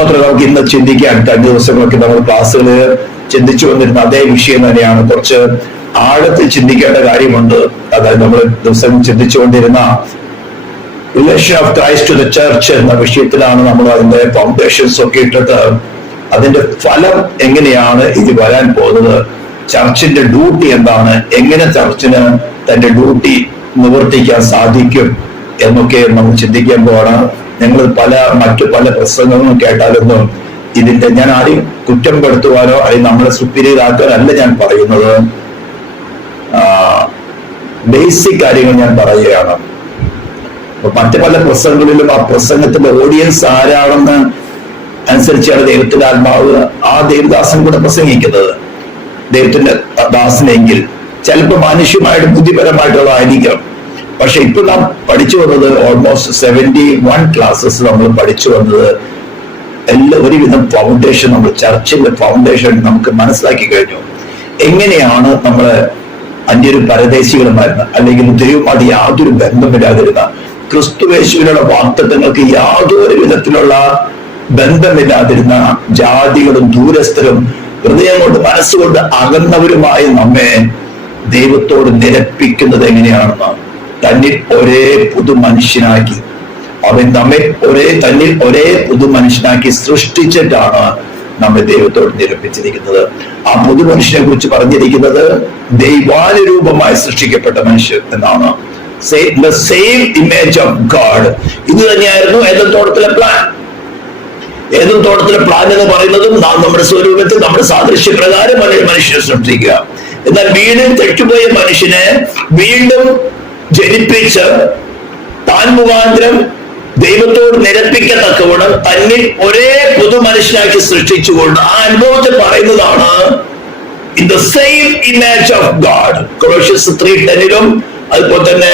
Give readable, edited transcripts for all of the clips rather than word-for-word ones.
സ്തോത്രം. നമുക്ക് ഇന്ന് ചിന്തിക്കാൻ കഴിഞ്ഞ ദിവസങ്ങളൊക്കെ നമ്മൾ ക്ലാസ്സുകൾ ചിന്തിച്ചു വന്നിരുന്ന അതേ വിഷയം തന്നെയാണ്. കുറച്ച് ആഴത്തിൽ ചിന്തിക്കേണ്ട കാര്യമുണ്ട്. അതായത് നമ്മൾ ദിവസം ചിന്തിച്ചുകൊണ്ടിരുന്ന relation of Christ to the church എന്ന വിഷയത്തിലാണ് നമ്മൾ അതിന്റെ ഫൗണ്ടേഷൻസ് ഒക്കെ ഇട്ടിട്ട് അതിന്റെ ഫലം എങ്ങനെയാണ് ഇത് വരാൻ പോകുന്നത്, ചർച്ചിന്റെ ഡ്യൂട്ടി എന്താണ്, എങ്ങനെ ചർച്ചിന് തന്റെ ഡ്യൂട്ടി നിവർത്തിക്കാൻ സാധിക്കും എന്നൊക്കെ നമ്മൾ ചിന്തിക്കാൻ പോവാണ്. ഞങ്ങൾ മറ്റു പല പ്രസംഗങ്ങളും കേട്ടാലൊന്നും ഇതിന്റെ ഞാൻ ആരെയും കുറ്റം പെടുത്തുവാനോ അല്ലെങ്കിൽ നമ്മളെ സുപ്പീരിയർ ആക്കാനല്ല ഞാൻ പറയുന്നത്. ബേസിക് കാര്യങ്ങൾ ഞാൻ പറയുകയാണ്. മറ്റു പല പ്രസംഗങ്ങളിലും ആ പ്രസംഗത്തിന്റെ ഓഡിയൻസ് ആരാണെന്ന് അനുസരിച്ചാണ് ദൈവത്തിന്റെ ആത്മാവ് ആ ദേവദാസൻ കൂടെ പ്രസംഗിക്കുന്നത്. ദൈവത്തിന്റെ ദാസനെങ്കിൽ ചിലപ്പോൾ മാനുഷ്യമായിട്ട് ബുദ്ധിപരമായിട്ടുള്ളതായിരിക്കും. പക്ഷെ ഇപ്പൊ നാം പഠിച്ചു വന്നത് ഓൾമോസ്റ്റ് 71 ക്ലാസ്സസ് നമ്മൾ പഠിച്ചു വന്നത് ഒരുവിധം ഫൗണ്ടേഷൻ, നമ്മൾ ചർച്ചിന്റെ ഫൗണ്ടേഷൻ നമുക്ക് മനസ്സിലാക്കി കഴിഞ്ഞു. എങ്ങനെയാണ് നമ്മള് അന്യൊരു പരദേശികളുമായിരുന്ന അല്ലെങ്കിൽ ദൈവമായിട്ട് യാതൊരു ബന്ധമില്ലാതിരുന്ന ക്രിസ്തുവേശുവിനുള്ള വാഗ്ദത്തങ്ങൾക്ക് യാതൊരു വിധത്തിലുള്ള ബന്ധമില്ലാതിരുന്ന ജാതികളും ദൂരസ്ഥരും ഹൃദയം കൊണ്ട് മനസ്സുകൊണ്ട് അകന്നവരുമായി നമ്മെ ദൈവത്തോട് നിരപ്പിക്കുന്നത് എങ്ങനെയാണെന്ന് തന്നിൽ ഒരേ പുതു മനുഷ്യനാക്കി അവൻ നമ്മെ തന്നിൽ ഒരേ പുതു മനുഷ്യനാക്കി സൃഷ്ടിച്ചിട്ടാണ് നമ്മെ ദൈവത്തോട് നിരപ്പിച്ചിരിക്കുന്നത്. ആ പുതു മനുഷ്യനെ കുറിച്ച് പറഞ്ഞിരിക്കുന്നത് ദൈവാനുരൂപമായി സൃഷ്ടിക്കപ്പെട്ട മനുഷ്യൻ എന്നാണ്. The same image of God. ഇത് തന്നെയായിരുന്നു ഏദൻ തോട്ടത്തിലെ പ്ലാൻ. ഏദൻ തോട്ടത്തിലെ പ്ലാൻ എന്ന് പറയുന്നതും നാം നമ്മുടെ സ്വരൂപത്തിൽ നമ്മുടെ സാദൃശ്യപ്രകാരം മനുഷ്യനെ സൃഷ്ടിക്കുക. എന്നാൽ വീണ്ടും തെറ്റുപോയ മനുഷ്യനെ വീണ്ടും ജനിപ്പിച്ച് താൻ മുഖാന്തരം ദൈവത്തോട് നിരപ്പിക്കത്തക്കവണ്ണം തന്നിൽ ഒരേ പുതു മനുഷ്യനാക്കി സൃഷ്ടിച്ചുകൊണ്ട് ആ അനുഭവത്തെ പറയുന്നതാണ് in the same image of God. Colossians 3:10 അതുപോലെ തന്നെ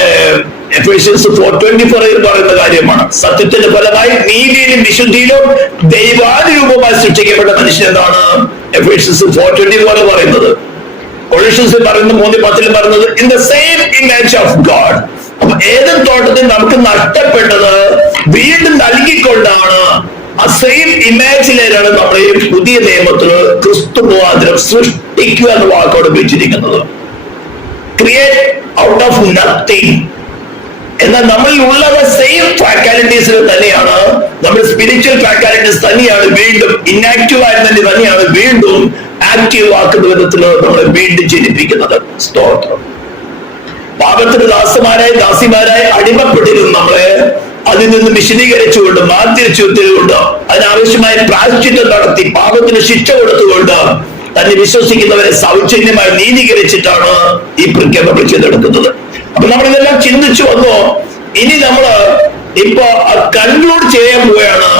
എഫേഷ്യൻസ് 4:24 പറയുന്ന കാര്യമാണ്. സത്യത്തിന്റെ ഫലമായി നീതിയിലും വിശുദ്ധിയിലും ദൈവാനുരൂപമായി സൃഷ്ടിക്കപ്പെട്ട മനുഷ്യൻ എന്താണ് എഫേഷ്യൻസ് 4:24 പറയുന്നത്. കൊളോഷ്യൻസിൽ പറയുന്ന 3:10 പറയുന്നത് in the same image of God. അപ്പൊ ഏദൻ തോട്ടത്തിൽ നമുക്ക് നഷ്ടപ്പെട്ടത് വീണ്ടും നൽകിക്കൊണ്ടാണ് ആ സെയിം ഇമേജിലാണ് നമ്മളെ പുതിയ നിയമത്തിൽ ക്രിസ്തു മുഖാന്തരം സൃഷ്ടിക്കുക എന്ന വാക്കോട് ഉപയോഗിച്ചിരിക്കുന്നത്. Create out of nothing. എന്നാൽ നമ്മളിൽ ഉള്ളത് സെയിം ഫാക്കാലിറ്റീസിൽ തന്നെയാണ്, നമ്മുടെ സ്പിരിച്വൽ ഫാക്കാലിറ്റീസ് തന്നെയാണ് വീണ്ടും ഇന്നാക്റ്റീവ് ആയിരുന്നതിന് തന്നെയാണ് വീണ്ടും ആക്റ്റീവ് ആക്കുന്ന വിധത്തിൽ നമ്മളെ വീണ്ടും ജനിപ്പിക്കുന്നത്. സ്തോത്രം. പാപത്തിന് ദാസിമാരായി അടിമപ്പെട്ടിരുന്നു നമ്മളെ അതിൽ നിന്ന് വിശദീകരിച്ചുകൊണ്ട് മാറ്റിരിച്ചുകൊണ്ട് അതിനാവശ്യമായ പ്രായശ്ചിത്തം നടത്തി പാപത്തിന് ശിക്ഷ കൊടുത്തുകൊണ്ട് തന്നെ വിശ്വസിക്കുന്നവരെ സൗജന്യമായി നീതീകരിച്ചിട്ടാണ് ഈ പ്രഖ്യാപനം ചെയ്തെടുക്കുന്നത്. അപ്പൊ നമ്മളിതെല്ലാം ചിന്തിച്ചു വന്നു. ഇനി നമ്മള് ഇപ്പൊ കൺക്ലൂഡ് ചെയ്യാൻ പോവുകയാണ്.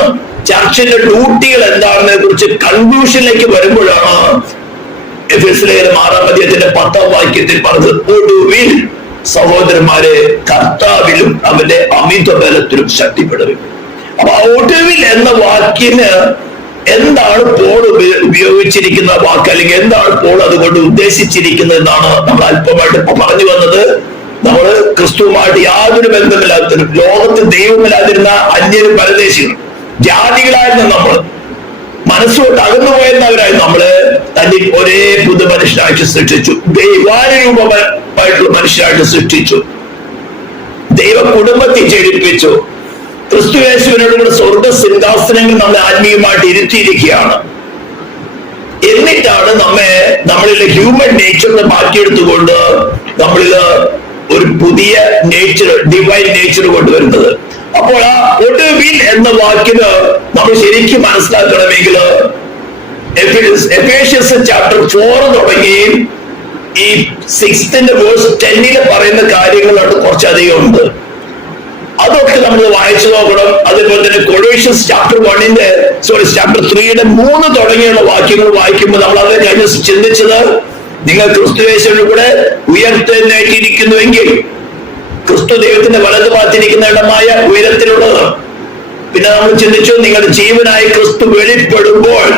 ചർച്ചിന്റെ ഡ്യൂട്ടികൾ എന്താണെന്നതിനെ കുറിച്ച് കൺക്ലൂഷനിലേക്ക് വരുമ്പോഴാണ് എഫെസ്യർ 6:10 വാക്യത്തിൽ പറഞ്ഞത് ഒടുവിൽ സഹോദരന്മാരെ കർത്താവിലും അവന്റെ അമിത ബലത്തിലും ശക്തിപ്പെടും. അപ്പൊ ഒടുവിൽ എന്ന വാക്കിന് എന്താണ് പോൾ ഉപയോഗിച്ചിരിക്കുന്ന വാക്ക്, അല്ലെങ്കിൽ എന്താണ് പോൾ അതുകൊണ്ട് ഉദ്ദേശിച്ചിരിക്കുന്നത് എന്നാണ് നമ്മൾ അല്പമായിട്ട് ഇപ്പൊ പറഞ്ഞു വന്നത്. നമ്മള് ക്രിസ്തുവുമായിട്ട് യാതൊരു ബന്ധമില്ലാത്തവരും ലോകത്ത് ദൈവമില്ലാതിരുന്ന അന്യരും പരദേശികളും ജാതികളായിരുന്നു നമ്മൾ, മനസ്സുകൊണ്ട് അകന്നുപോയിരുന്നവരായി നമ്മള് തന്നെ ഒരേ പുതു മനുഷ്യനായിട്ട് സൃഷ്ടിച്ചു. ദൈവാനുരൂപമായിട്ടുള്ള മനുഷ്യനായിട്ട് സൃഷ്ടിച്ചു. ദൈവ കുടുംബത്തെ ജനിപ്പിച്ചു. ക്രിസ്തുയേശുവിനോട് കൂടെ സ്വർഗ സിംഹാസനങ്ങൾ നമ്മളെ ആത്മീയമായിട്ട് ഇരുത്തിയിരിക്കുകയാണ്. എന്നിട്ടാണ് നമ്മളിലെ ഹ്യൂമൻ നേച്ചറിനെ മാറ്റിയെടുത്തുകൊണ്ട് നമ്മളില് ഒരു പുതിയ നേച്ചർ, ഡിവൈൻ നേച്ചർ കൊണ്ടുവരുന്നത്. അപ്പോൾ ആ ഒടുവിൽ എന്ന വാക്കിന് നമ്മൾ ശരിക്കും മനസ്സിലാക്കണമെങ്കിൽ എഫേഷ്യൻസ് ചാപ്റ്റർ 4 തുടങ്ങി ഈ 6th വേഴ്സ് 10 പറയുന്ന കാര്യങ്ങളാണ് കുറച്ചധികം ഉണ്ട്. അതൊക്കെ നമ്മൾ വായിച്ചു നോക്കണം. അതേപോലെ തന്നെ കൊളോഷ്യൻസ് ചാപ്റ്റർ 3 തുടങ്ങിയുള്ള വാക്യങ്ങൾ വായിക്കുമ്പോൾ നമ്മൾ അത് കഴിഞ്ഞ ചിന്തിച്ചത് നിങ്ങൾ ക്രിസ്തുയേശുവിന്റെ കൂടെ ഉയർത്തെഴുന്നേറ്റിരിക്കുന്നുവെങ്കിൽ ക്രിസ്തു ദൈവത്തിന്റെ വലതു ഭാഗത്തിരിക്കുന്ന ഇടമായ ഉയരത്തിലുള്ളത്. പിന്നെ നമ്മൾ ചിന്തിച്ചു നിങ്ങളുടെ ജീവനായി ക്രിസ്തു വെളിപ്പെടുമ്പോൾ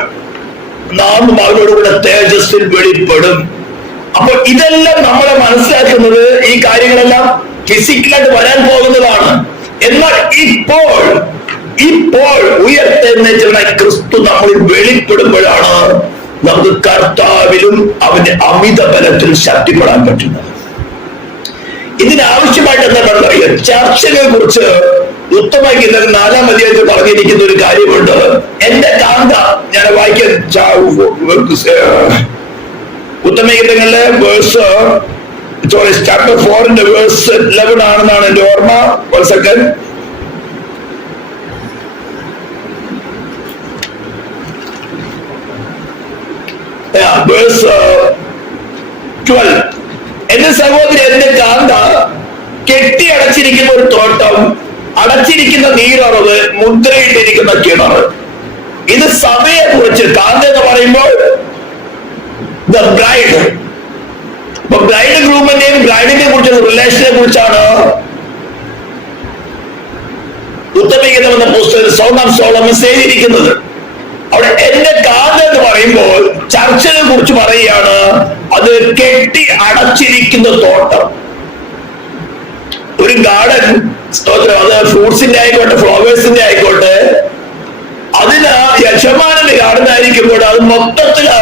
നാം അവരോട് കൂടെ തേജസ്സിൽ വെളിപ്പെടും. അപ്പൊ ഇതെല്ലാം നമ്മളെ മനസ്സിലാക്കുന്നത് ഈ കാര്യങ്ങളെല്ലാം ഫിസിക്കലായിട്ട് വരാൻ പോകുന്നതാണ്. എന്നാൽ ഇപ്പോൾ ഇപ്പോൾ ഉയർത്തെഴുന്നേറ്റുള്ള ക്രിസ്തു നമ്മളിൽ വെളിപ്പെടുമ്പോഴാണ് നമുക്ക് കർത്താവിലും അവന്റെ അമിത ബലത്തിൽ ശക്തിപ്പെടാൻ പറ്റുന്നത്. ഇതിനാവശ്യമായിട്ട് എന്താ പറയുക? ചർച്ചകളെ കുറിച്ച് ഉത്തമഗീതം 4-ാം അധ്യായത്തിൽ പറഞ്ഞിരിക്കുന്ന ഒരു കാര്യമുണ്ട്. എന്റെ കാന്ത, ഞാൻ വായിക്കാൻ ഉത്തമഗീതങ്ങളിലെ ചാപ്റ്റർ 4 വേഴ്സ് 11 ആണെന്നാണ് എന്റെ ഓർമ്മ. ഒരു സെക്കൻഡ്. വേഴ്സ് 12. എന്റെ സഹോദരി, എന്റെ കാന്ത, കെട്ടി അടച്ചിരിക്കുന്ന ഒരു തോട്ടം, അടച്ചിരിക്കുന്ന നീരുറവ്, മുദ്രയിട്ടിരിക്കുന്ന കിണർ. ഇത് സഭയെ കുറിച്ച്, കാന്ത എന്ന് പറയുമ്പോൾ ദ ബ്രൈഡ്, അപ്പൊ ബ്രൈഡ് ഗ്രൂമിന്റെയും ബ്രൈഡിനെ കുറിച്ചുള്ള റിലേഷനെ കുറിച്ചാണ് ഉത്തമഗീതം എന്ന പുസ്തകത്തിൽ സോങ് ഓഫ് സോളമൻ എഴുതിയിരിക്കുന്നത്. അവിടെ എന്റെ കാന്ത എന്ന് പറയുമ്പോൾ ചർച്ചയെ കുറിച്ച് പറയുകയാണ്. അത് കെട്ടി അടച്ചിരിക്കുന്ന തോട്ടം, ഒരു ഗാർഡൻ. സ്തോത്രം. അത് ഫ്രൂട്ട്സിന്റെ ആയിക്കോട്ടെ, ഫ്ലവേഴ്സിന്റെ ആയിക്കോട്ടെ, അതിന് യജമാനന്റെ ഗാർഡൻ ആയിരിക്കുമ്പോൾ അത് മൊത്തത്തില്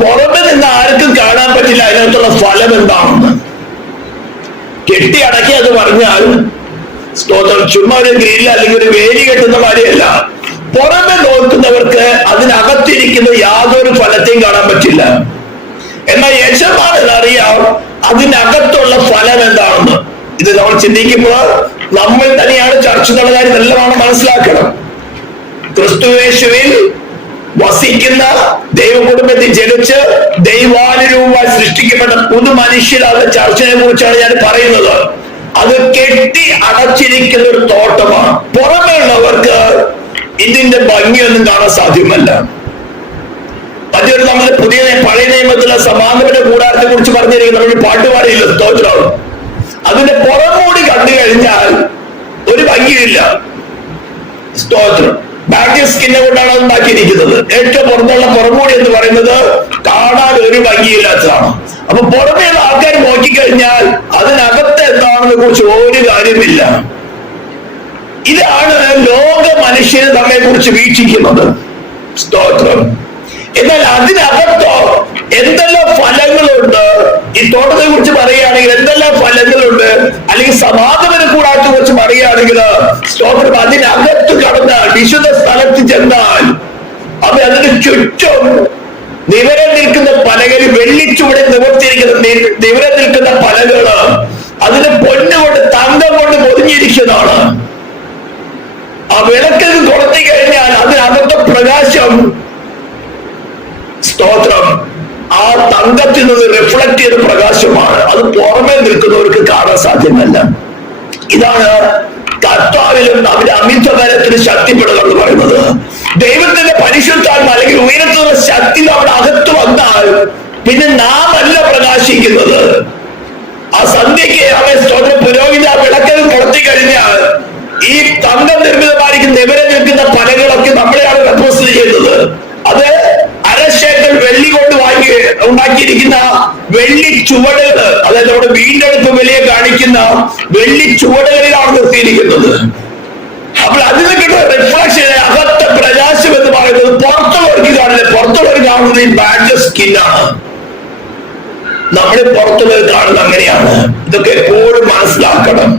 പുറമെ നിന്ന് ആർക്കും കാണാൻ പറ്റില്ല അതിനകത്തുള്ള ഫലം എന്താണെന്ന്. കെട്ടി അടക്കി എന്ന് പറഞ്ഞാൽ സ്തോത്രം ചുമ്മാ ഒരു ഗ്രില്ല് അല്ലെങ്കിൽ ഒരു വേലി കെട്ടുന്ന കാര്യമല്ല. പുറമെ നോക്കുന്നവർക്ക് അതിനകത്തിരിക്കുന്ന യാതൊരു ഫലത്തെയും കാണാൻ പറ്റില്ല. എന്നാൽ യജമാനൻ അറിയാം അതിനകത്തുള്ള ഫലം എന്താണെന്ന്. ഇത് നമ്മൾ ചിന്തിക്കുമ്പോൾ നമ്മൾ തന്നെയാണ് ചർച്ച എന്നുള്ള കാര്യം നല്ലതാണ് മനസ്സിലാക്കണം. ക്രിസ്തുയേശുവിൽ വസിക്കുന്ന ദൈവകുടുംബത്തിൽ ജനിച്ച് ദൈവാനുരൂപമായി സൃഷ്ടിക്കപ്പെട്ട പുതു മനുഷ്യരാണ് ചർച്ചയെ കുറിച്ചാണ് ഞാൻ പറയുന്നത്. അത് കെട്ടി അടച്ചിരിക്കുന്ന ഒരു തോട്ടമാണ്. പുറമേ ഉള്ളവർക്ക് ഇതിന്റെ ഭംഗിയൊന്നും കാണാൻ സാധ്യമല്ല. മറ്റൊരു നമ്മൾ പഴയ നിയമത്തിലെ സമാഗമന കൂടാരത്തെ കുറിച്ച് പറഞ്ഞിരിക്കുന്ന നമ്മൾ പാട്ടുപാടിയില്ല. സ്തോത്രം. അതിന്റെ പുറംമൂടി കണ്ടു കഴിഞ്ഞാൽ ഒരു ഭംഗിയില്ല. സ്തോത്രം. ബാഗിൽ സ്കിന്നെ കൊണ്ടാണ് അത് ഉണ്ടാക്കിയിരിക്കുന്നത്. ഏറ്റവും പുറത്തുള്ള പുറംമൂടി എന്ന് പറയുന്നത് കാണാൻ ഒരു ഭംഗിയില്ലാത്തതാണ്. അപ്പൊ പുറമേയുള്ള ആൾക്കാർ നോക്കിക്കഴിഞ്ഞാൽ അതിനകത്ത് എന്താണെന്ന് കുറിച്ച് ഒരു കാര്യമില്ല. ഇതാണ് ലോക മനുഷ്യന് നമ്മെ കുറിച്ച് വീക്ഷിക്കുന്നത്. സ്തോത്രം. എന്നാൽ അതിനകത്തോ എന്തെല്ലാം ഫലങ്ങളുണ്ട്. ഈ തോട്ടത്തെ കുറിച്ച് പറയുകയാണെങ്കിൽ എന്തെല്ലാം ഫലങ്ങളുണ്ട്, അല്ലെങ്കിൽ സമാഗമന കൂടാരത്തെ കുറിച്ച് പറയുകയാണെങ്കിൽ സ്തോത്രം, അതിനകത്ത് കടന്നാൽ വിശുദ്ധ സ്ഥലത്ത് ചെന്നാൽ അത് അതിന് ചുറ്റും നിവരം നിൽക്കുന്ന പലകളിൽ വെള്ളിച്ചുവടെ നിവരം നിൽക്കുന്ന പലകള് അതിന് പൊന്നുകൊണ്ട് തങ്കം കൊണ്ട് പൊതിഞ്ഞിരിക്കുന്നതാണ്. ആ വിളക്കിൽ കൊളുത്തി കഴിഞ്ഞാൽ അതിനകത്തെ പ്രകാശം സ്തോത്രം ആ തങ്കത്തിൽ നിന്ന് റിഫ്ലക്ട് ചെയ്ത പ്രകാശമാണ്. അത് പുറമേ നിൽക്കുന്നവർക്ക് കാണാൻ സാധ്യമല്ല. ഇതാണ് കർത്താവിലും അവന്റെ അമിതബലത്തിന് ശക്തിപ്പെടുക എന്ന് പറയുന്നത്. ദൈവത്തിന്റെ പരിശുദ്ധാത്മ അല്ലെങ്കിൽ ഉയരത്തുന്ന ശക്തി നമ്മുടെ അകത്ത് വന്നാൽ പിന്നെ നാം അല്ല പ്രകാശിക്കുന്നത്. ആ സന്ധ്യയ്ക്ക് അവൻ സ്തോത്രം പുരോഹിത വിളക്കൽ കൊളുത്തി കഴിഞ്ഞാൽ ഈ തങ്കം നിർമ്മിതമായിരിക്കുന്ന നിവരെ നിൽക്കുന്ന പലകളൊക്കെ നമ്മളെയാണ് റെപ്രസെന്റ് ചെയ്യുന്നത്. അത് അരശേക്കൽ വെള്ളി കൊണ്ട് ഉണ്ടാക്കിയിരിക്കുന്ന വെള്ളി ചുവടുകൾ, അതായത് നമ്മുടെ വീണ്ടെടുപ്പ് വിലയെ കാണിക്കുന്ന വെള്ളി ചുവടുകളിലാണ് നിർത്തിയിരിക്കുന്നത്. അപ്പോൾ അതിൽ കിട്ടുന്ന റിഫ്ലക്ഷൻ, അകത്തെ പ്രകാശം എന്ന് പറയുന്നത് പുറത്തുള്ളവർക്ക് കാണില്ല. പുറത്തുള്ളവർ കാണുന്നത് ഈ ബാഡ് സ്കിന്നാണ്. നമ്മൾ പുറത്തുള്ളവർ കാണുന്നത് അങ്ങനെയാണ്. ഇതൊക്കെ എപ്പോഴും മനസ്സിലാക്കണം.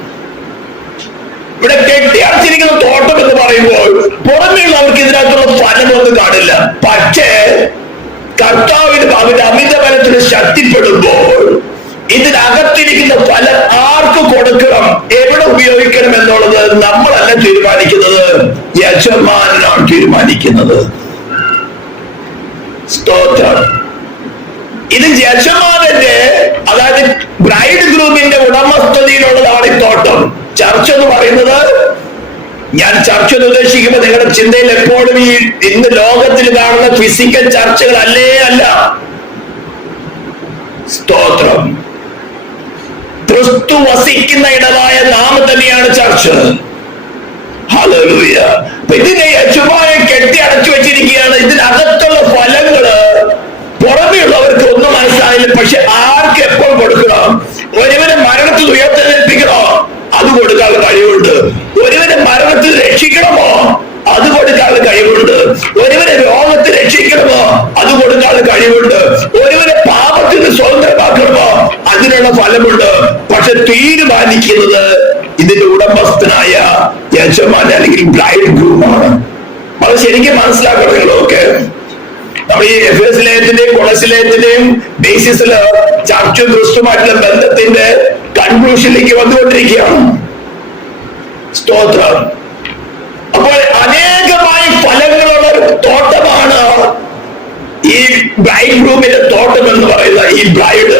ഇവിടെ കെട്ടിയടച്ചിരിക്കുന്ന തോട്ടം എന്ന് പറയുമ്പോൾ പുറമേയുള്ളവർക്ക് ഇതിനകത്തുള്ള ഫലമൊന്നും കാണില്ല. പക്ഷേ കർത്താവിന് അവന്റെ അമിതബലത്തിന് ശക്തിപ്പെടുമ്പോൾ ഇതിനകത്തിരിക്കുന്ന ഫലം ആർക്ക് കൊടുക്കണം, എവിടെ ഉപയോഗിക്കണം എന്നുള്ളത് നമ്മളല്ല തീരുമാനിക്കുന്നത്, യജമാനാണ് തീരുമാനിക്കുന്നത്. സ്തോത്രം. ഇത് യജമാനന്റെ, അതായത് ബ്രൈഡ് ഗ്രൂമിന്റെ ഉടമസ്ഥതയിലുള്ളതാണ് ഈ തോട്ടം. ചർച്ച എന്ന് പറയുന്നത്, ഞാൻ ചർച്ച എന്ന് ഉദ്ദേശിക്കുമ്പോൾ നിങ്ങളുടെ ചിന്തയിൽ എപ്പോഴും ഈ ഇന്ന് ലോകത്തിൽ കാണുന്ന ഫിസിക്കൽ ചർച്ചകൾ അല്ല. സ്തോത്രം. ക്രിസ്തു വസിക്കുന്ന ഇടമായ നാം തന്നെയാണ് ചർച്ച. ഹല്ലേലൂയ. ഇതിനെ യജമാനൻ കെട്ടി അടച്ചു വെച്ചിരിക്കുകയാണ്. ഇതിനകത്തുള്ള ഫലങ്ങള് പുറമെയുള്ളവർക്ക് ഒന്നും മനസ്സിലായില്ല. പക്ഷെ ആർക്ക് എപ്പോൾ കൊടുക്കണം? ഒരുവനെ മരണത്തിൽ ഉയർത്തെഴുന്നേൽപ്പിക്കണോ? അത് കൊടുക്കാൻ കഴിവുണ്ട്. ഒരുവനെ മരണത്തിൽ രക്ഷിക്കണമോ? പരിപാലിക്കുന്നത് ഇതിന്റെ ഉടമസ്ഥനായ യജമാൻ അല്ലെങ്കിൽ ബ്രൈഡ് ഗ്രൂമാണ്. അത് ശരിക്കും മനസ്സിലാക്കണം നിങ്ങളൊക്കെ. നമ്മൾ ഈ എഫേസ് ലേഖനത്തിന്റെയും കൊളോസ്യ ലേഖനത്തിന്റെയും ബേസിസിൽ ചർച്ചും ക്രിസ്തുമായിട്ടുള്ള ബന്ധത്തിന്റെ കൺക്ലൂഷനിലേക്ക് വന്നുകൊണ്ടിരിക്കുകയാണ്. സ്തോത്രം. അപ്പോൾ അനേകമായി ഫലങ്ങളുള്ള ഒരു തോട്ടമാണ് ഈ ബ്രൈഡ് ഗ്രൂമിന്റെ തോട്ടം എന്ന് പറയുന്ന ഈ ബ്രൈഡ്.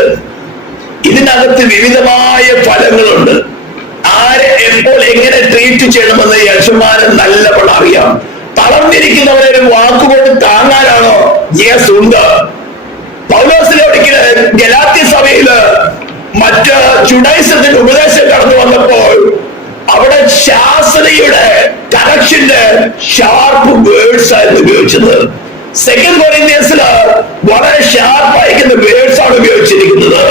ഇതിനകത്ത് വിവിധമായ ഫലങ്ങളുണ്ട്. ആരെ എപ്പോൾ എങ്ങനെ ട്രീറ്റ് ചെയ്യണമെന്ന് യജമാനൻ നല്ലപോലെ അറിയാം. തളർന്നിരിക്കുന്നവരെ ഒരു വാക്കുകൊണ്ട് താങ്ങാനാണോ? യെസ് ഉണ്ട്. പൗലോസിനെ ഒരിക്കലും ഗലാത്യ സഭയില് മറ്റ് ജുഡൈസത്തിന്റെ ഉപദേശം കടന്നു വന്നപ്പോൾ അവിടെ ശാസ്ത്രീയുടെ കറക്ഷന്റെ ഷാർപ്പ് വേർഡ്സ് ആയിരുന്നു ഉപയോഗിച്ചത്. സെക്കൻഡ് കൊറിന്ത്യൻസില് വളരെ ഷാർപ്പായിരിക്കുന്ന വേർഡ്സ് ആണ് ഉപയോഗിച്ചിരിക്കുന്നത്.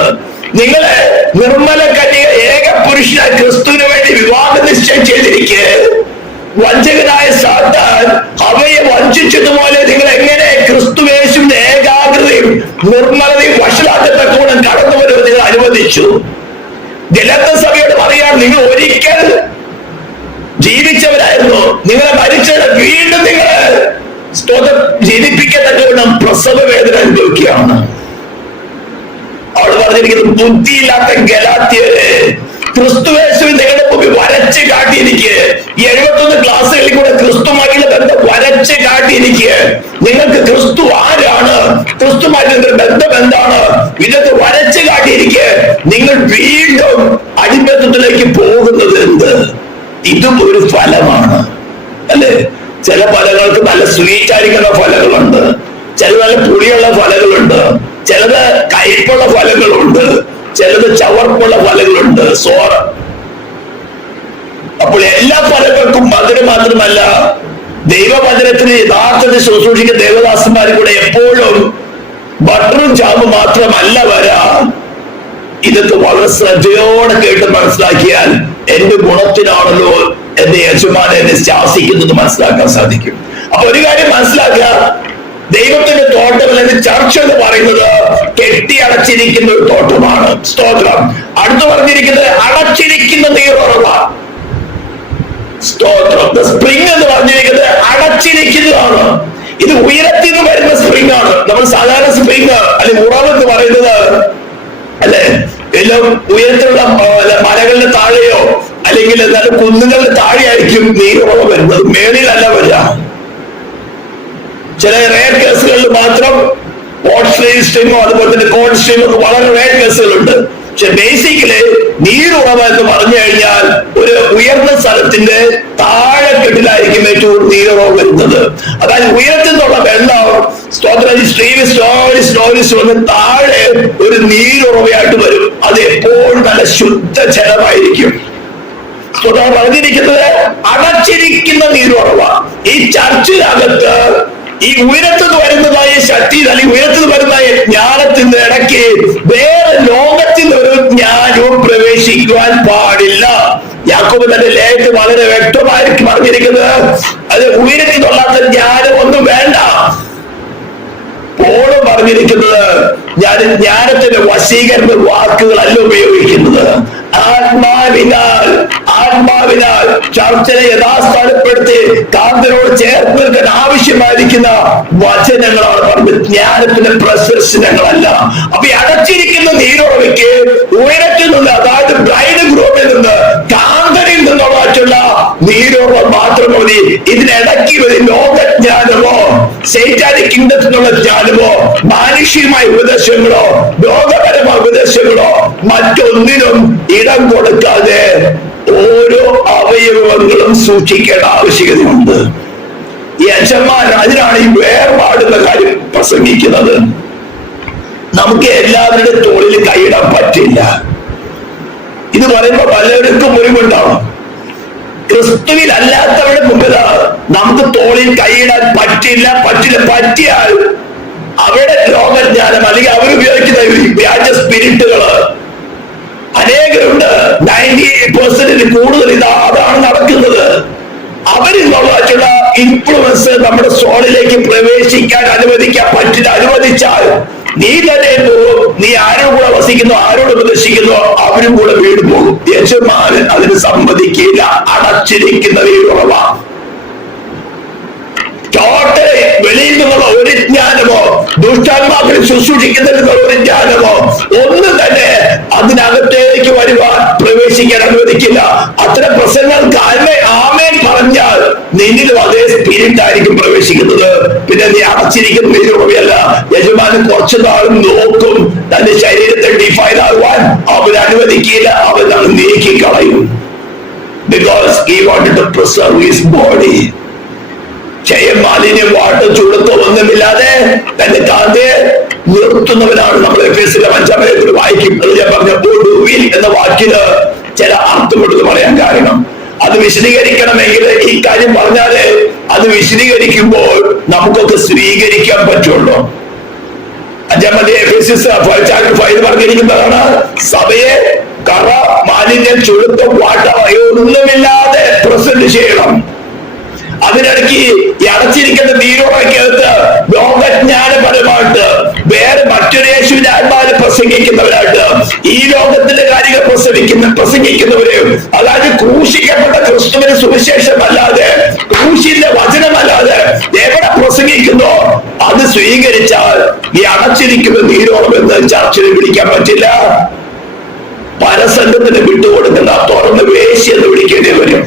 നിങ്ങളെ നിർമ്മല കന്യക ഏക പുരുഷനായ ക്രിസ്തുവിന് വേണ്ടി വിവാഹ നിശ്ചയം ചെയ്തിരിക്കെ വഞ്ചകനായ സാത്താൻ അവയെ വഞ്ചിച്ചതുപോലെ നിങ്ങൾ എങ്ങനെ ക്രിസ്തുവേശുവിന്റെ ഏകാഗ്രതയും നിർമ്മലതയും വഷളാക്കത്തക്കോണം കടന്നു വരുമെന്ന് നിങ്ങൾ അനുവദിച്ചു. ഗലാത്യ സഭയോട് പറയാൻ, നിങ്ങൾ ഒരിക്കൽ ജീവിച്ചവരായിരുന്നു, നിങ്ങളെ മരിച്ചവരെ വീണ്ടും നിങ്ങളെ ജീവിപ്പിക്കത്തക്കവണ്ണം പ്രസവ വേദന അനുഭവിക്കുകയാണ്. അവിടെ പറഞ്ഞിരിക്കുന്നത്, ബുദ്ധിയില്ലാത്ത ഗലാത്യരെ ക്രിസ്തുവേശുവിൻ നിങ്ങളുടെ മുമ്പിൽ വരച്ച് കാട്ടിയിരിക്കുക. 71 ക്ലാസ്സുകളിൽ കൂടെ ക്രിസ്തുമായിട്ടുള്ള ബന്ധം വരച്ച് കാട്ടിയിരിക്കുക. നിങ്ങൾക്ക് ക്രിസ്തു ആരാണ്, ക്രിസ്തുമായിട്ടുള്ള ബന്ധം എന്താണ്, ഇതൊക്കെ വരച്ച് കാട്ടിയിരിക്കുക. നിങ്ങൾ വീണ്ടും അടിമത്തത്തിലേക്ക് പോകുന്നത് എന്ത്? ഇതും ഒരു ഫലമാണ് അല്ലെ. ചില ഫലങ്ങൾക്ക് നല്ല സ്വീറ്റ് ആയിരിക്കുന്ന ഫലങ്ങളുണ്ട്, ചില നല്ല പുളിയുള്ള ഫലങ്ങളുണ്ട്, ചിലത് കയ്പുള്ള ഫലങ്ങളുണ്ട്, ചിലത് ചവർപ്പുള്ള ഫലങ്ങളുണ്ട്, സോറ. അപ്പോൾ എല്ലാ ഫലങ്ങൾക്കും മധുരം മാത്രമല്ല, ദൈവവചനത്തിന് യഥാർത്ഥത്തിൽ ശുശ്രൂഷിക്കുന്ന ദേവദാസന്മാർ കൂടെ എപ്പോഴും ബട്ടറും ജാമും മാത്രമല്ല വരാ. ഇതൊക്കെ വളരെ ശ്രദ്ധയോടെ കേട്ട് മനസ്സിലാക്കിയാൽ എന്റെ ഗുണത്തിനാണല്ലോ എന്റെ യജമാനൻ എന്നെ ശാസിക്കുന്നത് മനസ്സിലാക്കാൻ സാധിക്കും. അപ്പൊ ഒരു കാര്യം മനസ്സിലാക്കുക, ദൈവത്തിന്റെ തോട്ടം അല്ലെങ്കിൽ ചർച്ച എന്ന് പറയുന്നത് കെട്ടി അടച്ചിരിക്കുന്ന ഒരു തോട്ടമാണ്. സ്തോത്രം. അടുത്ത് പറഞ്ഞിരിക്കുന്നത് അടച്ചിരിക്കുന്ന നീരുറവ. സ്തോത്രം. സ്പ്രിംഗ് എന്ന് പറഞ്ഞിരിക്കുന്നത് അടച്ചിരിക്കുന്നതാണ്. ഇത് ഉയരത്തിൽ നിന്ന് വരുന്ന സ്പ്രിംഗ് ആണ്. നമ്മൾ സാധാരണ സ്പ്രിംഗ് അല്ലെങ്കിൽ ഉറവ് എന്ന് പറയുന്നത് അല്ലെ എല്ലാം ഉയരത്തിലുള്ള മലകളുടെ താഴെയോ അല്ലെങ്കിൽ നല്ല കുന്നുകളുടെ താഴെയായിരിക്കും നീരുറവ വരുന്നത്, മേളിലല്ല വരിക. ചില റെയർ കേസുകളിൽ മാത്രം ഹോട്ട് സ്ട്രീമോ അതുപോലെ തന്നെ കോൾഡ് സ്ട്രീമോ ഒക്കെ വളരെ റെയർ കേസുകളുണ്ട്. പക്ഷെ ബേസിക്കലി നീരുറവ എന്ന് പറഞ്ഞു കഴിഞ്ഞാൽ ഒരു ഉയർന്ന സ്ഥലത്തിന്റെ താഴെക്കെട്ടിലായിരിക്കും ഏറ്റവും നീരുറവ വരുന്നത്. അതായത് ഉയരത്തിൽ നിന്നുള്ള വെള്ളം സ്ലോലി വന്ന് താഴെ ഒരു നീരുറവയായിട്ട് വരും. അത് എപ്പോഴും നല്ല ശുദ്ധ ജലമായിരിക്കും. പറഞ്ഞിരിക്കുന്നത് അടച്ചിരിക്കുന്ന നീരുറവ. ഈ ചർച്ചിനകത്ത് ഈ ഉയരത്തുനിന്ന് വരുന്നതായ ശക്തി അല്ലെങ്കിൽ ഉയരത്തുനിന്ന് വരുന്നതായ ജ്ഞാനത്തിന്റെ ഇടയ്ക്ക് വേറെ ലോകത്തിൽ ഒരു ജ്ഞാനവും പ്രവേശിക്കുവാൻ പാടില്ല. യാക്കോബ് തന്റെ ലേഖനത്തിൽ വളരെ വ്യക്തമായിട്ട് പറഞ്ഞിരിക്കുന്നത് അത് ഉയരത്തിൽ തൊള്ളാത്ത ജ്ഞാനം ഒന്നും വേണ്ട. പോളും പറഞ്ഞിരിക്കുന്നത് ഞാൻ ജ്ഞാനത്തിന്റെ വശീകരണ വാക്കുകളല്ല ഉപയോഗിക്കുന്നത്. ആത്മാവിനാൽ ചർച്ചയെ യഥാസ്ഥാനപ്പെടുത്തി കാന്തനോട് ചേർത്ത് നിൽക്കാൻ ആവശ്യമായിരിക്കുന്ന വചനങ്ങളാണ് പറഞ്ഞത്, ജ്ഞാനത്തിന്റെ പ്രശസ്നങ്ങളല്ല. അപ്പൊ ഈ അടച്ചിരിക്കുന്ന നീരുറവയ്ക്ക് ഉയരത്തിൽ നിന്ന്, അതായത് ബ്രൈഡ് ഗ്രൂമിൽ നിന്ന്, കാന്തനിൽ നിന്നുള്ള നീരുറവ മാത്രം മതി. ഇതിനിടയ്ക്ക് ഒരു ലോകജ്ഞാനമോ സൈറ്റാനിക് കിങ്ഡത്തിൽ നിന്നുള്ള ജ്ഞാനമോ മാനുഷികമായ ഉപദേശങ്ങളോ ലോകപരമായ ഉപദേശങ്ങളോ മറ്റൊന്നിനും ഇടം കൊടുക്കാതെ ഓരോ അവയവങ്ങളും സൂക്ഷിക്കേണ്ട ആവശ്യകതയുണ്ട്. യജമാൻ അതിനാണ് ഈ വേർപാടുന്ന കാര്യം പ്രസംഗിക്കുന്നത്. നമുക്ക് എല്ലാവരുടെ തോളിൽ കൈയിടാൻ പറ്റില്ല. ഇത് പറയുമ്പോൾ പലർക്കും മുറിവുണ്ടാവും. ക്രിസ്തുവിൽ അല്ലാത്തവരുടെ മുമ്പിൽ നമുക്ക് തോളിൽ കൈയിടാൻ പറ്റില്ല. പറ്റിയാൽ അവരുടെ ലോകജ്ഞാനം അല്ലെങ്കിൽ അവരുപയോഗിക്കുന്ന വ്യാജ സ്പിരിറ്റുകള് അനേകരുണ്ട്. 90% കൂടുതൽ അതാണ് നടക്കുന്നത്. അവരിൽ നിന്നുള്ള ഇൻഫ്ലുവൻസ് നമ്മുടെ സോളിലേക്ക് പ്രവേശിക്കാൻ അനുവദിക്കാൻ പറ്റില്ല. അനുവദിച്ചാൽ നീ തന്നെ പോകും. നീ ആരോട് കൂടെ വസിക്കുന്നു, ആരോട് ഉപദേശിക്കുന്നു, അവരും കൂടെ വീട് പോകും. യജമാനൻ അതിന് സമ്മതിക്കില്ല. അടച്ചിരിക്കുന്ന വീടുറവ. ടോട്ടലി വെളിയിൽ നിന്നുള്ള ഒരു ജ്ഞാനമോ ദുഷ്ടാത്മാക്കളെ ശുശ്രൂഷിക്കുന്നതിനുള്ള ഒരു ജ്ഞാനമോ ഒന്നും തന്നെ അതിനകത്തേക്ക് വരുവാൻ പ്രവേശിക്കാൻ അനുവദിക്കില്ല. അത്തരം പ്രസംഗങ്ങൾക്ക് ആമേൻ പറഞ്ഞാൽ നിന്നിലും അതേ സ്പിരിറ്റ് ആയിരിക്കും പ്രവേശിക്കുന്നത്. പിന്നെ നീ അടച്ചിരിക്കുന്ന വീടുറവയല്ല. യജമാനൻ കുറച്ചു നാളും നോക്കും. തന്റെ ശരീരത്തെ ഡിഫൈൻ ആകുവാൻ അവൻ അനുവദിക്കില്ല. അവൻ അത് നീക്കിക്കളയും. Because he wanted to preserve his body. ക്ഷയം, മാലിന്യം, വാട്ടം, ചുളുക്കം ഒന്നുമില്ലാതെ തന്റെ കാന്തയെ നിർത്തുന്നവനാണ്. നമ്മൾ എഫേസ്യരുടെ 5-ാം അധ്യായത്തിൽ വായിക്കും. അത് ഞാൻ പറഞ്ഞ ഒടുവിൽ എന്ന വാക്കിന് ചില അർത്ഥമെടുത്ത് പറയാൻ കാരണം, അത് വിശദീകരിക്കണമെങ്കിൽ ഈ കാര്യം പറഞ്ഞാല് അത് വിശദീകരിക്കുമ്പോൾ നമുക്കൊക്കെ സ്വീകരിക്കാൻ പറ്റുള്ളൂ. 5-ാം അധ്യായം എഫേസ്യസ് 5:5 പറഞ്ഞിരിക്കുന്നതാണ്, സഭയെ കറ, മാലിന്യം, ചുളുക്കം, വാട്ടം ഒന്നുമില്ലാതെ പ്രസന്റ് ചെയ്യണം. അതിനിടയ്ക്ക് ഈ അടച്ചിരിക്കുന്ന നീരുറയ്ക്കകത്ത് ലോകജ്ഞാനപരമായിട്ട് വേറെ മറ്റൊരു യേശുവിന്റെ ആത്മാവിനെ പ്രസംഗിക്കുന്നവരായിട്ട് ഈ ലോകത്തിന്റെ കാര്യങ്ങൾ പ്രസംഗിക്കുന്നവര്, അതായത് ക്രൂശിക്കപ്പെട്ട ക്രിസ്തുവിന്റെ സുവിശേഷമല്ലാതെ, ക്രൂശിന്റെ വചനമല്ലാതെ എവിടെ പ്രസംഗിക്കുന്നോ അത് സ്വീകരിച്ചാൽ ഈ അടച്ചിരിക്കുന്ന നീരുറവെന്ന് ചർച്ചയിൽ പിടിക്കാൻ പറ്റില്ല. പരസംഗത്തിന് വിട്ടുകൊടുക്കുന്ന തുറന്ന് വേശി എന്ന് വിളിക്കേണ്ടി വരും.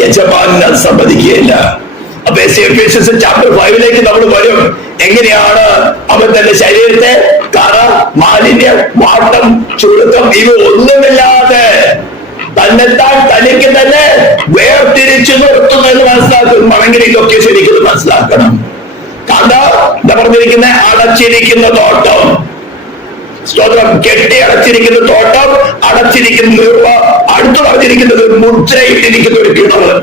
യജമാനൻ അത് സമ്മതിക്കുകയില്ല. അപ്പൊ എഫേസ്യസ് ചാപ്റ്റർ 5 നമ്മൾ വരും. എങ്ങനെയാണ് അവൻ തന്റെ ശരീരത്തെ കറ, മാലിന്യം, വാട്ടം, ചുളുക്കം ഇവ ഒന്നുമില്ലാതെ തന്നെത്താൻ തനിക്ക് തന്നെ വേർതിരിച്ചു നിർത്തുന്നതെന്ന് മനസ്സിലാക്കണമെങ്കിൽ ഇതൊക്കെ ശരിക്കും മനസ്സിലാക്കണം. എന്താ പറഞ്ഞിരിക്കുന്ന അടച്ചിരിക്കുന്ന തോട്ടം, സ്തോത്രം, കെട്ടി അടച്ചിരിക്കുന്ന തോട്ടം, അടച്ചിരിക്കുന്ന നീർവ, അടുത്ത് പറഞ്ഞിരിക്കുന്നത് മുദ്രയിട്ടിരിക്കുന്ന ഒരു കിണറ്.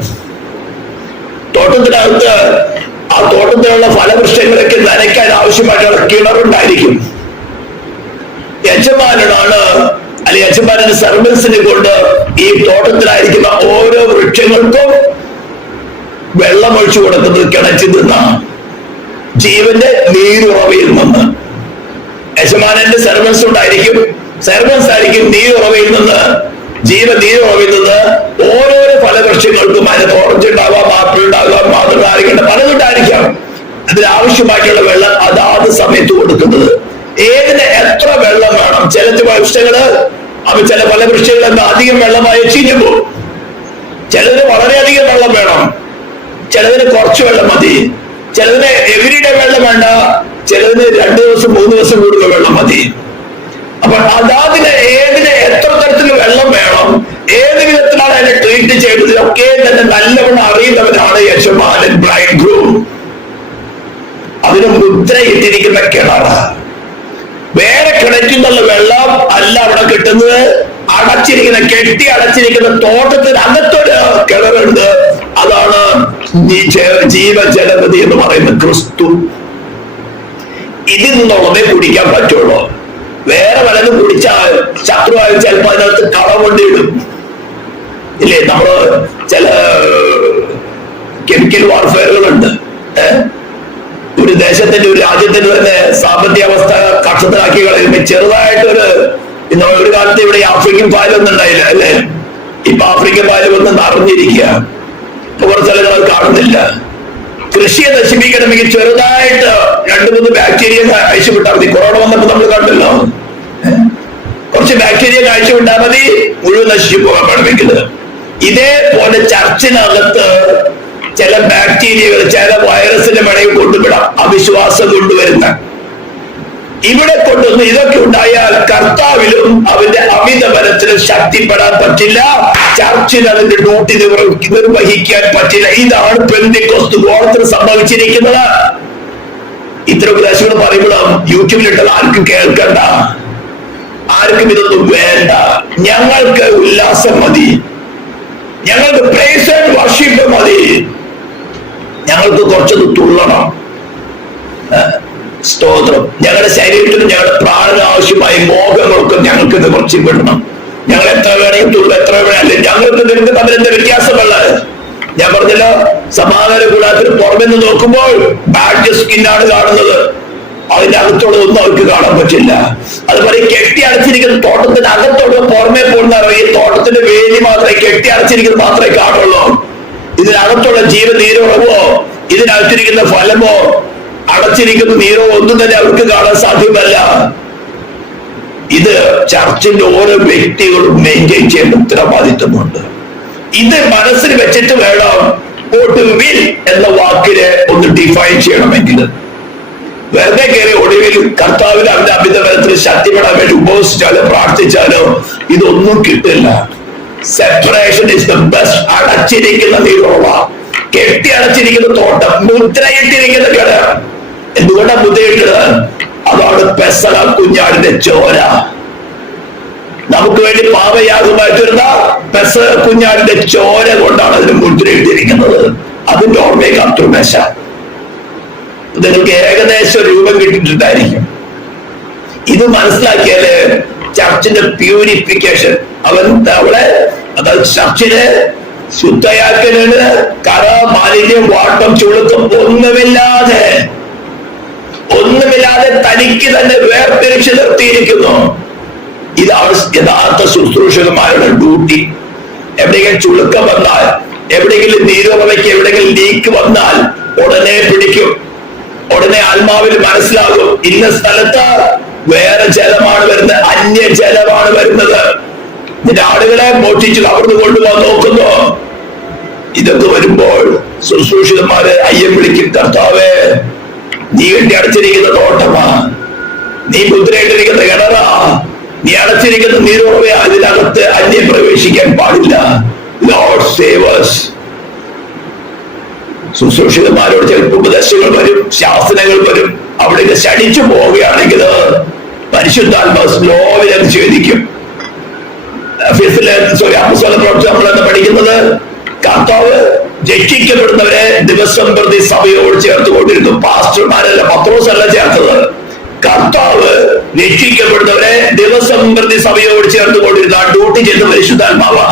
തോട്ടത്തിനകത്ത് ആ തോട്ടത്തിലുള്ള ഫലവൃക്ഷങ്ങളൊക്കെ നനയ്ക്കാൻ ആവശ്യമായിട്ടുള്ള കിണറുണ്ടായിരിക്കും. യജമാനാണ് അല്ലെ യജമാനന്റെ സർവൻസിനെ കൊണ്ട് ഈ തോട്ടത്തിലായിരിക്കുന്ന ഓരോ വൃക്ഷങ്ങൾക്കും വെള്ളം ഒഴിച്ചു കൊടുക്കുന്നത് കിണറ്റിൽ നിന്നാണ്, ജീവന്റെ നീരുറവയിൽ നിന്ന്. യജമാനന്റെ സെർവൻസ് ഉണ്ടായിരിക്കും. സെർവൻസ് ആയിരിക്കും നീരുറവയിൽ നിന്ന്, നീരുറവയിൽ നിന്ന് ഓരോരോ ഫലവൃക്ഷങ്ങൾക്കും അതിന് ഓറഞ്ച് ഉണ്ടാവാം, ആപ്പിൾ ഉണ്ടാകാം, മാതൃനാരങ്ങ, പലതുണ്ടായിരിക്കാം. അതിനാവശ്യമായിട്ടുള്ള വെള്ളം അതാത് സമയത്ത് കൊടുക്കുന്നത്. ഏതിന് എത്ര വെള്ളം വേണം? ചില വൃക്ഷങ്ങള് ചില ഫലവൃക്ഷങ്ങൾ അധികം വെള്ളമായി ചീഞ്ഞു പോകും. ചിലതിന് വളരെയധികം വെള്ളം വേണം, ചിലതിന് കുറച്ച് വെള്ളം മതി, ചിലതിന് എവരിഡേ വെള്ളം വേണ്ട, ചിലതിന് 2 ദിവസം 3 ദിവസം കൂടുമ്പോൾ വെള്ളം മതി. അപ്പൊ അതാതിന് ഏതിന് എത്ര തരത്തിൽ വെള്ളം വേണം, ഏത് വിധത്തിലാണ് അതിനെ ട്രീറ്റ് ചെയ്തത് ഒക്കെ തന്നെ നല്ലവണ്ണം അറിയുന്നവനാണ് യജമാനൻ, ബ്രൈഡ് ഗ്രൂം. അതിന് മുദ്രയിട്ടിരിക്കുന്ന കിണർ. വേറെ കിണറ്റിന്നുള്ള വെള്ളം അല്ല അവിടെ കിട്ടുന്നത്. കെട്ടി അടച്ചിരിക്കുന്ന തോട്ടത്തിന് അകത്തൊരു കിണറുണ്ട്. അതാണ് ജീവജലനദി എന്ന് പറയുന്ന ക്രിസ്തു. ഇതിൽ നിന്നുള്ളതേ കുടിക്കാൻ പറ്റുള്ളൂ. വേറെ വലതും കുടിച്ചാൽ ശത്രുവായി ചിലപ്പോൾ അതിനകത്ത് കളം കൊണ്ടിടും. ഇല്ലേ, നമ്മള് ചില കെമിക്കൽ വാർഫെയറുകളുണ്ട്. ഒരു ദേശത്തിന്റെ, ഒരു രാജ്യത്തിന്റെ തന്നെ സാമ്പത്തിക അവസ്ഥ കഷ്ടത്തിലാക്കി കളയുമ്പോ ചെറുതായിട്ടൊരു, ഒരു കാലത്ത് ഇവിടെ ആഫ്രിക്കൻ പാലൊന്നും ഉണ്ടായില്ല അല്ലെ, ഇപ്പൊ ആഫ്രിക്കൻ പാല് വന്ന് നിറഞ്ഞിരിക്കുക. ഇപ്പൊ കുറച്ച് സ്ഥലങ്ങൾ കാണുന്നില്ല. കൃഷിയെ നശിപ്പിക്കണമെങ്കിൽ ചെറുതായിട്ട് 2-3 ബാക്ടീരിയ അയച്ചുവിട്ടാൽ മതി. കൊറോണ വന്നപ്പോ നമ്മൾ കണ്ടല്ലോ, കുറച്ച് ബാക്ടീരിയ അയച്ചുവിട്ടാൽ മതി, മുഴുവൻ നശിച്ചു പോകാൻ വേണമെങ്കിൽ. ഇതേപോലെ ചർച്ചിനകത്ത് ചില ബാക്ടീരിയകൾ, ചില വൈറസിന്റെ മടയിൽ കൊണ്ടുവിടാം, അവിശ്വാസം കൊണ്ടുവരുന്ന. ഇവിടെ കൊണ്ടുവന്ന് ഇതൊക്കെ ഉണ്ടായാൽ കർത്താവിലും അവന്റെ അമിത ബലത്തിലും ശക്തിപ്പെടാൻ പറ്റില്ല. ചർച്ചിൽ അതിന്റെ ഡ്യൂട്ടി നിർവഹിക്കാൻ പറ്റില്ല. ഇതാണ് പെന്തിക്കോസ്ത് ഗോളത്തിൽ സംഭവിച്ചിരിക്കുന്നത്. ഇത്ര ഉപദേശങ്ങൾ പറയുമ്പോഴും യൂട്യൂബിലിട്ടത് ആർക്കും കേൾക്കണ്ട, ആർക്കും ഇതൊന്നും വേണ്ട. ഞങ്ങൾക്ക് ഉല്ലാസം മതി, ഞങ്ങൾക്ക് പ്രൈസ് ആൻഡ് വർഷിപ്പ് മതി, ഞങ്ങൾക്ക് കുറച്ചത് തുള്ളണം. സ്തോത്രം. ഞങ്ങളുടെ ശരീരത്തിനും ഞങ്ങളുടെ പ്രാണന ആവശ്യമായ മോഹങ്ങൾക്കും ഞങ്ങൾക്ക് നിവർത്തി വിടണം. ഞങ്ങൾ എത്ര വേണമെങ്കിൽ തുള്ള, എത്ര വേണം, അല്ലെ ഞങ്ങൾക്ക് നിങ്ങൾക്ക് തമ്മിൽ എന്താ വ്യത്യാസമുള്ളത്? ഞാൻ പറഞ്ഞല്ലോ, സമാധാന കൂടാത്തിന് പുറമെ നിന്ന് നോക്കുമ്പോൾ ബാഡ് സ്കിന്നാണ് കാണുന്നത്. അതിന്റെ അകത്തുള്ളതൊന്നും അവർക്ക് കാണാൻ പറ്റില്ല. അതുപോലെ കെട്ടി അടച്ചിരിക്കുന്ന തോട്ടത്തിന് അകത്തോട് പുറമെ പോകുന്നവരോ ഈ തോട്ടത്തിന്റെ വേലി മാത്രമേ കെട്ടി അടച്ചിരിക്കുന്നത് മാത്രമേ കാണുള്ളൂ. ഇതിനകത്തുള്ള ജീവനീരുറവോ ഇതിനകത്തിരിക്കുന്ന ഫലമോ അടച്ചിരിക്കുന്ന നീരോ ഒന്നും തന്നെ അവർക്ക് കാണാൻ സാധ്യമല്ല. ഇത് ചർച്ചിന്റെ ഓരോ വ്യക്തികളും മെയിൻറ്റെയിൻ ചെയ്യേണ്ട ഉത്തരവാദിത്വമുണ്ട്. ഇത് മനസ്സിൽ വെച്ചിട്ട് വേണം ഒടുവിൽ എന്ന വാക്കിനെ ഒന്ന് ഡിഫൈൻ ചെയ്യണമെങ്കിൽ. വെറുതെ കയറി ഒടുവിൽ കർത്താവിന് അവന്റെ അമിതബലത്തിൽ ശക്തിപ്പെടാൻ വേണ്ടി ഉപവസിച്ചാലോ പ്രാർത്ഥിച്ചാലോ ഇതൊന്നും കിട്ടില്ല. Separation is the best. അടച്ചിരിക്കുന്ന നീരുറവ, കെട്ടി അടച്ചിരിക്കുന്ന തോട്ടം, മുദ്രയിട്ടിരിക്കുന്ന കിട. എന്തുകൊണ്ടാണ് മുദ്രയിട്ടത്? അതാണ് പെസഹ കുഞ്ഞാടിന്റെ ചോര. നമുക്ക് വേണ്ടി പാപയാഗമായി തീർന്ന പെസഹ കുഞ്ഞാടിന്റെ ചോര കൊണ്ടാണ് അതിന് മുദ്രയിട്ടിരിക്കുന്നത്. അതിന്റെ ഓർമ്മയെ കർത്തൃമേശ. നിങ്ങൾക്ക് ഏകദേശം രൂപം കിട്ടിയിട്ടുണ്ടായിരിക്കും. ഇത് മനസ്സിലാക്കിയാല് ചർച്ചിന്റെ പ്യൂരിഫിക്കേഷൻ അവളെ അതായത് ചർച്ചിനെ ശുദ്ധയാക്കലിന് കറ, മാലിന്യം, വാട്ടം, ചുളുക്കം ഒന്നുമില്ലാതെ തനിക്ക് തന്നെ വേർതിരിച്ച് നിർത്തിയിരിക്കുന്നു. ഇതാണ് യഥാർത്ഥ ശുശ്രൂഷകന്മാരുടെ ഡ്യൂട്ടി. എവിടെയെങ്കിലും ചുളുക്കം വന്നാൽ, എവിടെയെങ്കിലും നീരുറവയ്ക്ക് എവിടെയെങ്കിലും ലീക്ക് വന്നാൽ ഉടനെ പിടിക്കും. ഉടനെ ആത്മാവിൽ മനസ്സിലാകും ഇന്ന സ്ഥലത്ത് വേറെ ജലമാണ് വരുന്നത്, അന്യജലമാണ് വരുന്നത്. ഇതിന്റെ ആളുകളെ മോഷ്ടിച്ച് കവർന്നു കൊണ്ടുപോകാൻ നോക്കുന്നു. ഇതൊക്കെ വരുമ്പോൾ ശുശ്രൂഷിതന്മാര് അയ്യം വിളിക്കും, കർത്താവേ നീ കെട്ടി അടച്ചിരിക്കുന്ന തോട്ടമാ, നീ മുദ്രയിട്ടിരിക്കുന്ന കിണറാ, നീ അടച്ചിരിക്കുന്ന നീരുറവയാ, അതിനകത്ത് അന്യം പ്രവേശിക്കാൻ പാടില്ല. Lord save us. ശുശ്രൂഷിതന്മാരോട് ചിലപ്പോൾ ഉപദേശങ്ങൾ വരും, ശാസനകൾ വരും. അവിടേക്ക് ശടിച്ചു പോവുകയാണെങ്കിൽ പരിശുദ്ധാത്മാവ് സ്ലോവിലത് ഛേദിക്കും. നമ്മളെന്ന് പഠിക്കുന്നത് കർത്താവ് രക്ഷിക്കപ്പെടുന്നവരെ ദിവസം പ്രതി സഭയോട് ചേർത്ത് കൊണ്ടിരുന്നു. പാസ്റ്റർമാരല്ല, പത്രോസല്ല ചേർത്തത്. കർത്താവ് രക്ഷിക്കപ്പെടുന്നവരെ ദിവസം പ്രതി സഭയോട് ചേർത്ത് കൊണ്ടിരുന്ന ആ ഡ്യൂട്ടി ചെയ്ത പരിശുദ്ധാത്മാവാ.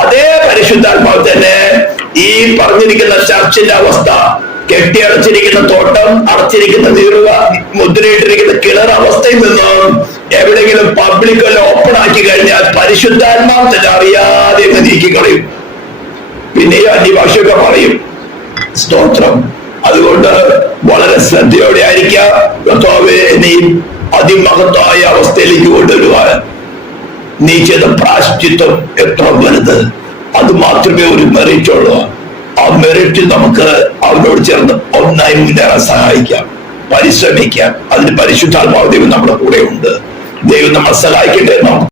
അതേ പരിശുദ്ധാത്മാവ് തന്നെ ഈ പറഞ്ഞിരിക്കുന്ന ചർച്ചിന്റെ അവസ്ഥ, കെട്ടിയടച്ചിരിക്കുന്ന തോട്ടം, അടച്ചിരിക്കുന്ന നീറുക, മുദ്രയിട്ടിരിക്കുന്ന കിണർ അവസ്ഥയിൽ നിന്നും എവിടെയെങ്കിലും പബ്ലിക്കല്ല ഓപ്പൺ ആക്കി കഴിഞ്ഞാൽ പരിശുദ്ധാത്മാവ് തന്നെ അറിയാതെ എന്ന് നീക്കിക്കളയും. പിന്നെയും അന്യഭാഷയൊക്കെ പറയും. സ്തോത്രം. അതുകൊണ്ട് വളരെ ശ്രദ്ധയോടെ ആയിരിക്കാം. കർത്താവേ നീ അതിമഹത്തായ അവസ്ഥയിലേക്ക് കൊണ്ടുവരുവാൻ നീ ചെയ്ത പ്രായശ്ചിത്തം എത്ര വലുത്. അത് മാത്രമേ ഒരു മെറിറ്റ് ഉള്ളൂ. ആ മെറിറ്റ് നമുക്ക് അവനോട് ചേർന്ന് ഒന്നായി മുന്നേറാൻ സഹായിക്കാം, പരിശ്രമിക്കാം. അതിന് പരിശുദ്ധാത്മാവ് ദൈവം നമ്മുടെ കൂടെ ഉണ്ട്. ദൈവം നമ്മളെ സഹായിക്കട്ടെ.